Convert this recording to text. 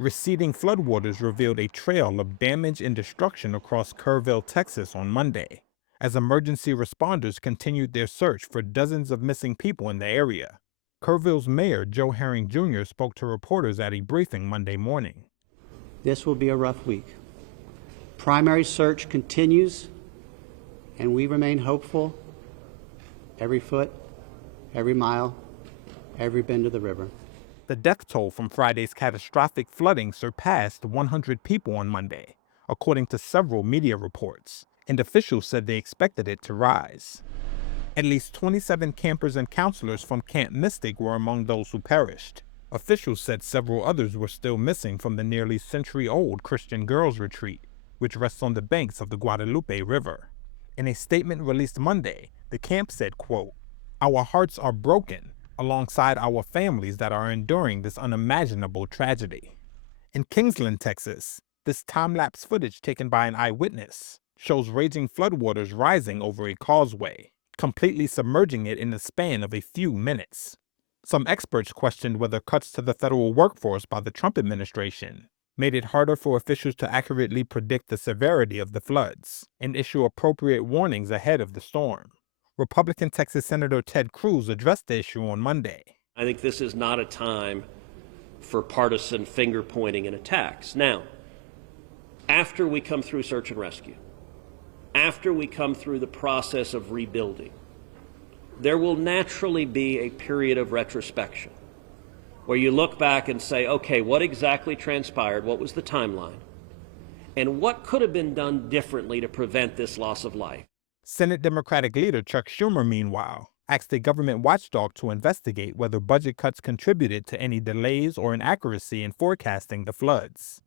Receding floodwaters revealed a trail of damage and destruction across Kerrville, Texas on Monday, as emergency responders continued their search for dozens of missing people in the area. Kerrville's mayor, Joe Herring Jr., spoke to reporters at a briefing Monday morning. This will be a rough week. Primary search continues, and we remain hopeful every foot, every mile, every bend of the river. The death toll from Friday's catastrophic flooding surpassed 100 people on Monday, according to several media reports, and officials said they expected it to rise. At least 27 campers and counselors from Camp Mystic were among those who perished. Officials said several others were still missing from the nearly century-old Christian girls' retreat, which rests on the banks of the Guadalupe River. In a statement released Monday, the camp said, quote, "Our hearts are broken alongside our families that are enduring this unimaginable tragedy." In Kingsland, Texas, this time-lapse footage taken by an eyewitness shows raging floodwaters rising over a causeway, completely submerging it in the span of a few minutes. Some experts questioned whether cuts to the federal workforce by the Trump administration made it harder for officials to accurately predict the severity of the floods and issue appropriate warnings ahead of the storm. Republican Texas Senator Ted Cruz addressed the issue on Monday. I think this is not a time for partisan finger-pointing and attacks. Now, after we come through search and rescue, after we come through the process of rebuilding, there will naturally be a period of retrospection where you look back and say, okay, what exactly transpired? What was the timeline? And what could have been done differently to prevent this loss of life? Senate Democratic leader Chuck Schumer, meanwhile, asked a government watchdog to investigate whether budget cuts contributed to any delays or inaccuracy in forecasting the floods.